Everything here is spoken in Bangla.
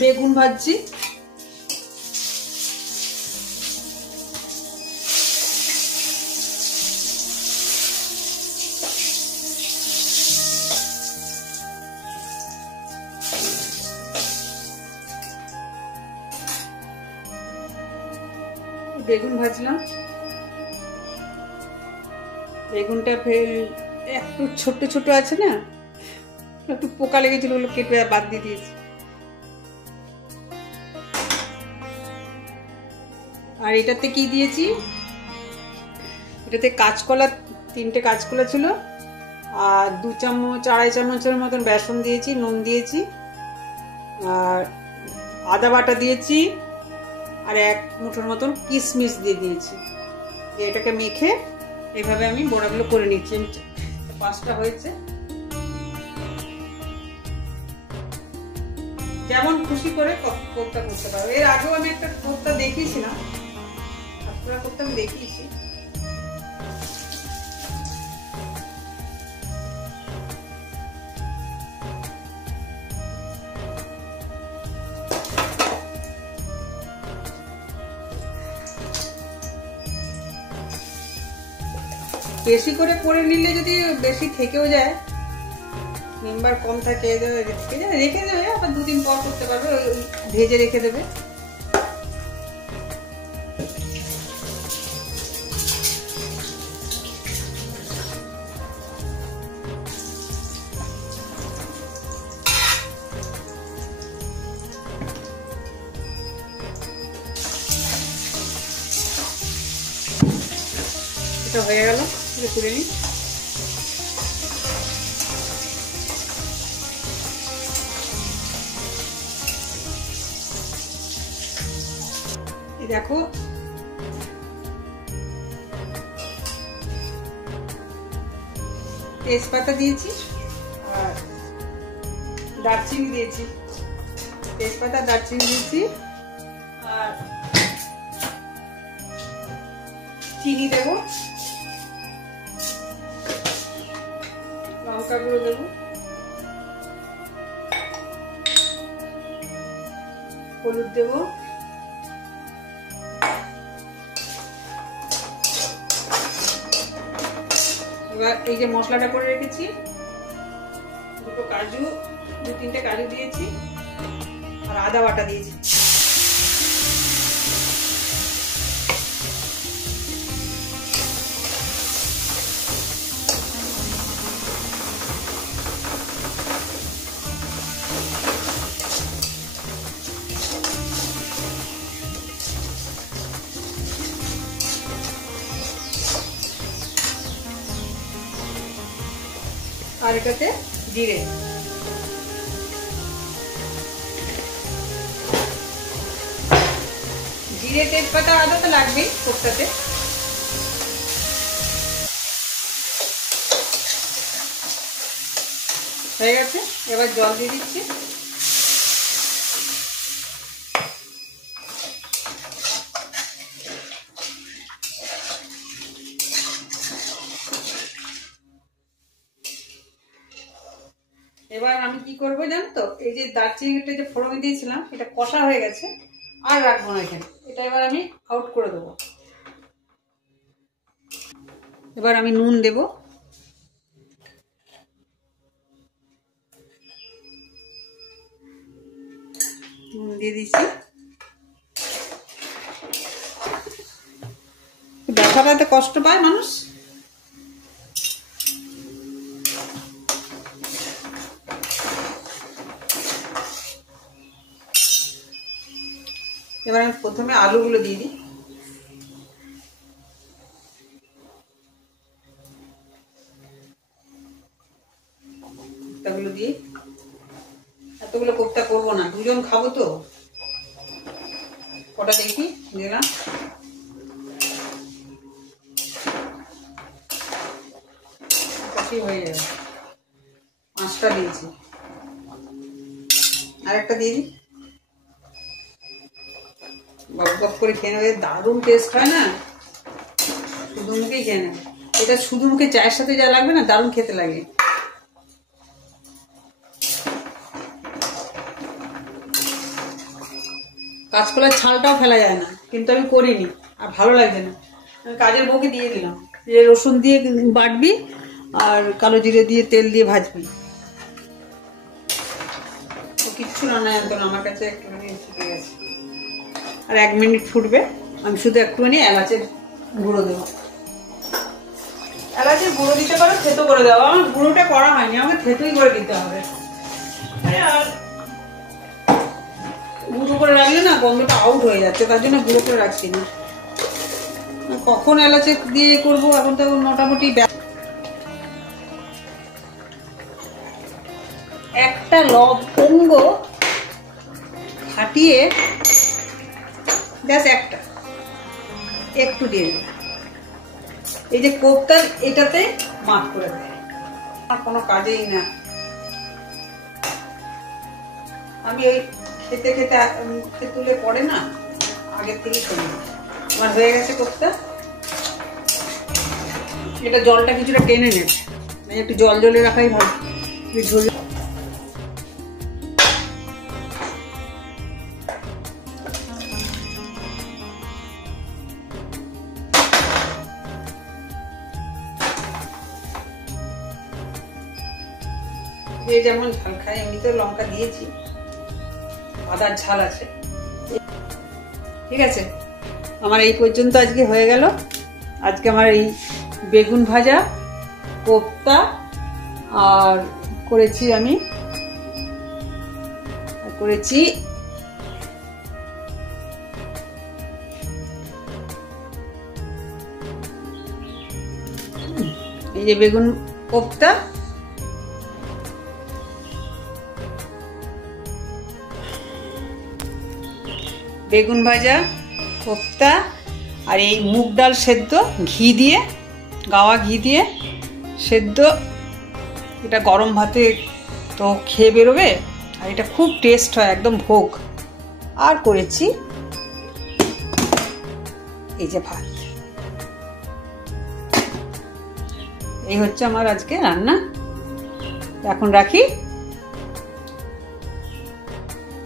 বেগুন ভাজছি। বেগুন ভাজলাম। বেগুনটা ফের একটু ছোট ছোট আছে না, একটু পোকা লেগেছিল, ওগুলো কেটে বাদ দিয়ে দিয়েছি। আর এটাতে কি দিয়েছি, এটাতে কাঁচকলা, 3টে কাঁচকলা ছিল, আর 2 চামচ 2.5 চামচের মতন বেসন দিয়েছি, নুন দিয়েছি, আর আদা বাটা দিয়েছি, আর 1 মুঠোর মতন কিশমিশ দিয়ে দিয়েছি। এটাকে মেখে এইভাবে আমি বড়াগুলো করে নিচ্ছি। 5টা হয়েছে। যেমন খুশি করে কোপ্তা করতে পারো। এর আগেও আমি একটা কোপ্তা দেখিয়েছিলাম, আপনারা কোপ্তা আমি দেখিয়েছি। বেশি করে নিলে যদি বেশি থেকেও যায়, মেম্বার কম থাকে, রেখে দেবে, আবার 2 দিন পর করতে পারবে, ভেজে রেখে দেবে। এটা হয়ে গেল, তুলে নিই। দেখো তেজপাতা দিয়েছি আর দারচিনি দিয়েছি, তেজপাতা দারচিনি দিয়েছি, আর চিনি দেবো, লঙ্কা গুঁড়ো দেবো, হলুদ দেবো, এবার এই যে মশলাটা করে রেখেছি, 2 কাজু, 2-3টে কাজু দিয়েছি, আর আদা বাটা দিয়েছি। আর এটাতে জিরে, জিরে তেজপাতা আদা তো লাগবেই কোপ্তাতে। হয়ে গেছে, এবার জল দিয়ে দিচ্ছি। এবার আমি কি করবো জানো তো, এই যে দারচিনিটা যে ফোড়ন দিয়েছিলাম, এটা কষা হয়ে গেছে, আর রাখবো না এখানে, এটা এবার আমি আউট করে দেবো। এবার আমি নুন দেব, নুন দিয়ে দিচ্ছি। ব্যথা পাতে কষ্ট পায় মানুষ, এবার আমি প্রথমে আলুগুলো দিয়ে দিই। কোপ্তাগুলো দিয়ে, এতগুলো কোপ্তা করবো না, 2 জন খাবো তো, কটা দেখি দিলাম। হয়ে যাবে, 5টা দিয়েছি, আরেকটা দিয়ে দিই। গপ গপ করে খেয়ে নেবে, দারুণ টেস্ট হয় না, শুধু মুখেই খেয়ে নেবে। এটা শুধু মুখে চায়ের সাথে যা লাগবে না, দারুণ খেতে লাগে। কাঁচকলার ছালটাও ফেলা যায় না, কিন্তু আমি করিনি, আর ভালো লাগছে না। আমি কাজের বউকে দিয়ে দিলাম যে রসুন দিয়ে বাটবি আর কালো জিরে দিয়ে তেল দিয়ে ভাজবি। ও কিচ্ছু রান্না জানতো না, আমার কাছে একটুখানি শিখে গেছে। আর 1 মিনিট ফুটবে, আমি শুধু একটুখানি এলাচের গুঁড়ো দেবো। এলাচের গুঁড়ো দিতে পারো, থেতো করে দেওয়া। আমার গুঁড়োটা করা হয়নি, আমাকে থেতোই করে দিতে হবে। আর গুঁড়ো করে রাখলে না গন্ধটা আউট হয়ে যাচ্ছে, তার জন্য গুঁড়ো করে রাখছি না। কখন এলাচে দিয়ে করবো, এখন তো মোটামুটি একটা লবঙ্গ ফাটিয়ে ব্যাস একটা একটু দিয়ে দেবে। এই যে কোপটা এটাতে মাখ করে দেয়, আর কোনো কাজেই না। আমি ওই খেতে খেতে তুলে পড়ে না, আগের থেকেই করি। আমার হয়ে গেছে কোপটা। এটা জলটা কিছুটা টেনে নেবে, একটু জল জলে রাখাই ভালো। যে যেমন ঝাল খায়, এমনিতে লঙ্কা দিয়েছি, আদার ঝাল আছে। ঠিক আছে, আমার এই পর্যন্ত আজকে হয়ে গেল। আজকে আমার এই বেগুন ভাজা, কোপ্তা, আর করেছি আমি এই যে বেগুন কোপ্তা, বেগুন ভাজা, কোপ্তা, আর এই মুগ ডাল সেদ্ধ ঘি দিয়ে, গাওয়া ঘি দিয়ে সেদ্ধ। এটা গরম ভাতে তো খেয়ে বেরোবে, আর এটা খুব টেস্ট হয়, একদম ভোগ। আর করেছি এই যে ভাত। এই হচ্ছে আমার আজকে রান্না। এখন রাখি।